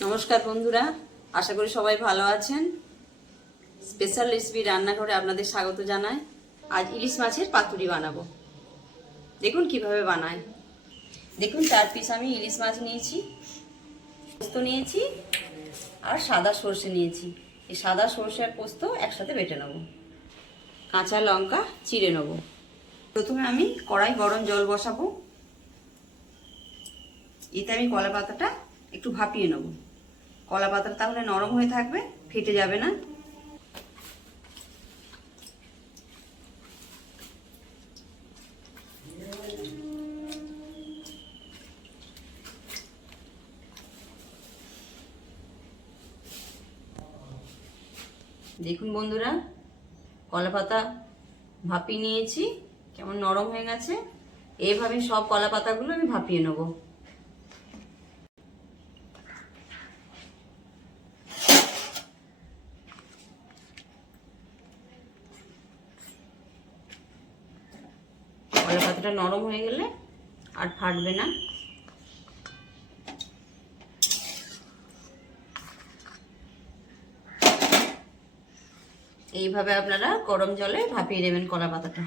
নমস্কার বন্ধুরা, আশা করি সবাই ভালো আছেন। স্পেশাল রেসিপি রান্নাঘরে আপনাদের স্বাগত জানাই। আজ ইলিশ মাছের পাতুরি বানাবো। দেখুন কীভাবে বানায়। দেখুন, চার পিস আমি ইলিশ মাছ নিয়েছি, পোস্ত নিয়েছি, আর সাদা সর্ষে নিয়েছি। এই সাদা সর্ষে আর পোস্ত একসাথে বেটে নেব। কাঁচা লঙ্কা চিড়ে নেব। প্রথমে আমি কড়াই গরম জল বসাবো। এতে আমি কলা পাতাটা একটু ভাপিয়ে নেব। কলা পাতাটা তাহলে নরম হয়ে থাকবে, ফেটে যাবে না। দেখুন বন্ধুরা, কলা পাতা ভাপিয়ে নিয়েছি, কেমন নরম হয়ে গেছে। এইভাবে সব কলা পাতাগুলো আমি ভাপিয়ে নেব। কলা পাতাটা নরম হয়ে গেলে আর ফাটবে না। এইভাবে আপনারা গরম জলে ভাপিয়ে দেবেন কলা পাতাটা।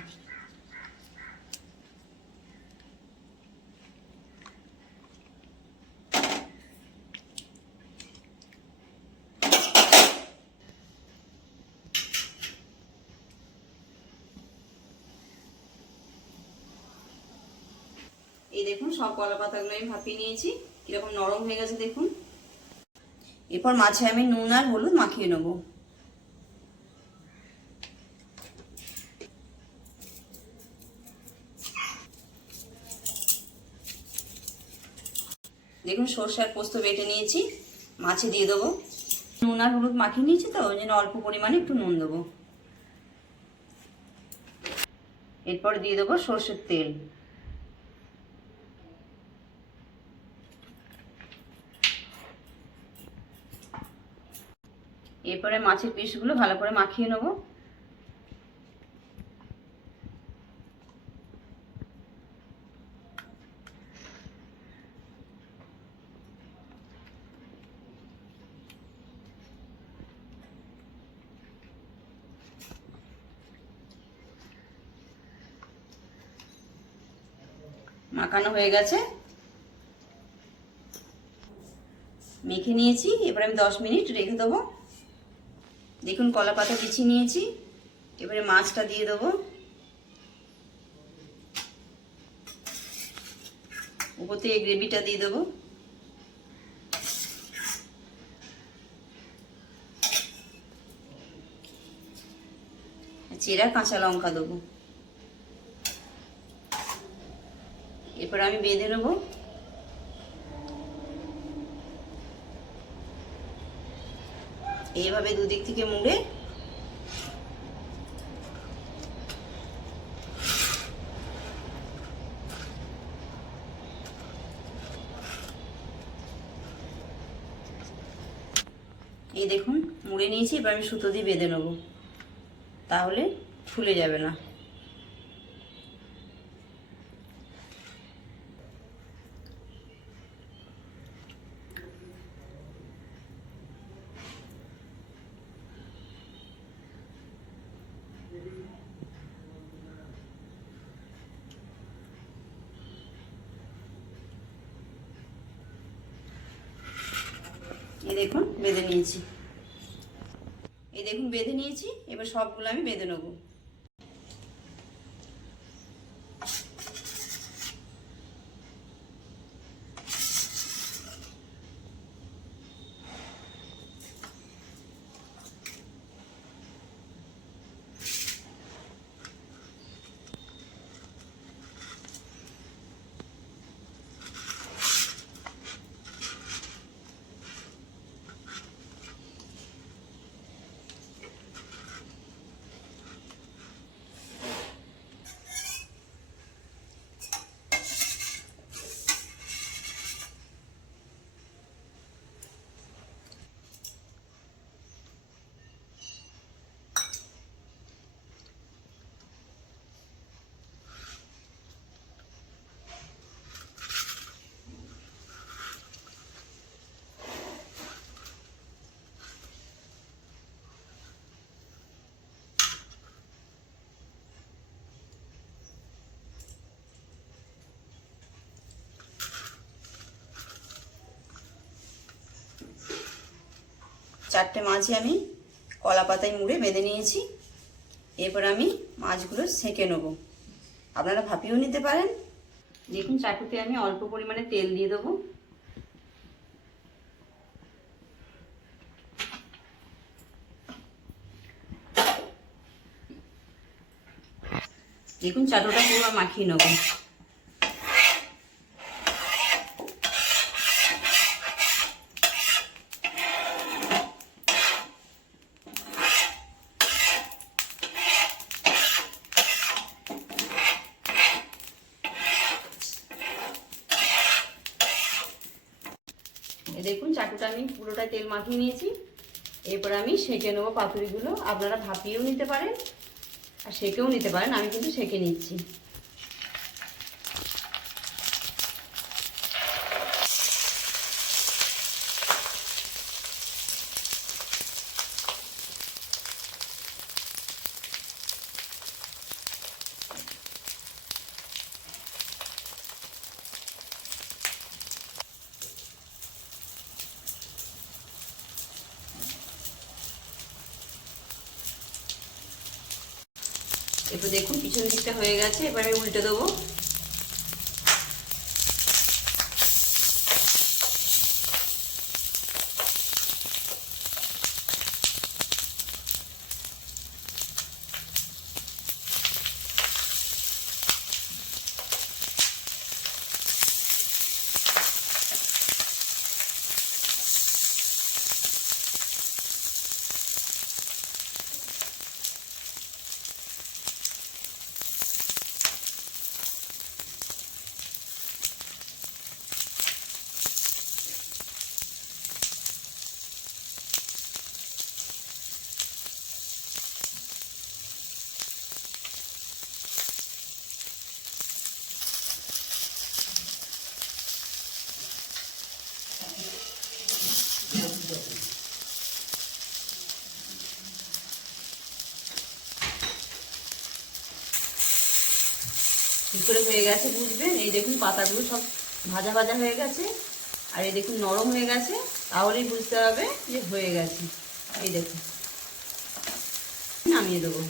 এই দেখুন, সব কলা পাতাগুলো আমি ভাপিয়ে নিয়েছি। কীরকম নরম হয়ে গেছে দেখুন। এরপর মাছে আমি নুন আর হলুদ মাখিয়ে নেব। দেখুন সর্ষে আর পোস্ত বেটে নিয়েছি, মাছে দিয়ে দেবো। নুন আর হলুদ মাখিয়ে নিয়েছি তো, ওই জন্য অল্প পরিমাণে একটু নুন দেবো। এরপর দিয়ে দেবো সর্ষের তেল। এরপরে মাছের পিসগুলো ভালো করে মাখিয়ে নেব। মাখানো হয়ে গেছে। মেখে নিয়েছি, এবার আমি দশ মিনিট রেখে দেবো। দেখুন কলা পাতা বিছিয়ে নিয়েছি। এবারে মাছটা দিয়ে দেবো। উপর থেকে গ্রেভিটা দিয়ে দেবো। চেরা কাঁচা লঙ্কা দেবো। এরপর আমি বেঁধে নেব। এইভাবে দুদিক থেকে মুড়ে এই দেখুন, মুড়ে নিয়েছি, এবার আমি সুতো দিয়ে বেঁধে নেব। তাহলে ফুলে যাবে না এই দেখুন বেঁধে নিয়েছি। এই দেখুন বেঁধে নিয়েছি এবার সবগুলো আমি বেঁধে নেব। চারটে মাছই আমি কলা পাতায় মুড়ে বেঁধে নিয়েছি। এরপর আমি মাছগুলো সেঁকে নেব। আপনারা ভাপিয়েও নিতে পারেন। দেখুন চাটুতে আমি অল্প পরিমাণে তেল দিয়ে দেবো। দেখুন চাটুটা পুরো মাখিয়ে নেব। দেখুন চাকুটা আমি পুরোটা তেল মাখিয়ে নিয়েছি। এরপর আমি সেঁকে নেব পাতুরিগুলো। আপনারা ভাপিয়েও নিতে পারেন আর সেঁকেও নিতে পারেন। আমি কিন্তু সেঁকে নিচ্ছি। দেখুন পিছন দিকটা হয়ে গেছে এবারে উল্টে দেবো। করে হয়ে গেছে, বুঝবেন? এই দেখুন পাতাগুলো সব ভাজা ভাজা হয়ে গেছে, আর এই দেখুন নরম হয়ে গেছে, তাহলেই বুঝতে হবে যে হয়ে গেছে। এই দেখুন। নামিয়ে দেবো।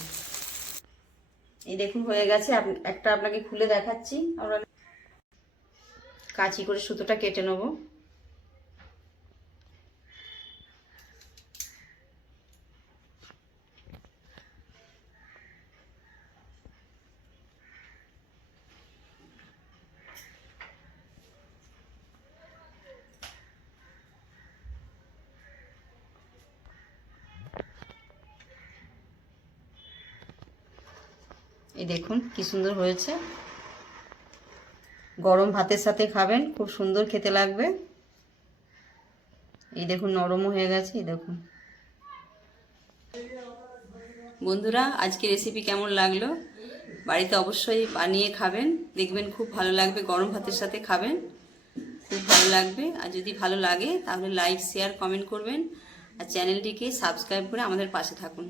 এই দেখুন হয়ে গেছে একটা আপনাকে খুলে দেখাচ্ছি। আমরা কাঁচি করে সুতোটা কেটে নেব। এই দেখুন, কি সুন্দর হয়েছে। গরম ভাতের সাথে খাবেন, খুব সুন্দর খেতে লাগবে। এই দেখুন, নরমও হয়ে গেছে, এই দেখুন। বন্ধুরা আজকে রেসিপি কেমন লাগল? বাড়িতে অবশ্যই বানিয়ে খাবেন, দেখবেন খুব ভালো লাগবে, গরম ভাতের সাথে খাবেন, খুব ভালো লাগবে। আর যদি ভালো লাগে, তাহলে লাইক শেয়ার কমেন্ট করবেন। আর চ্যানেলটিকে সাবস্ক্রাইব করে আমাদের পাশে থাকুন।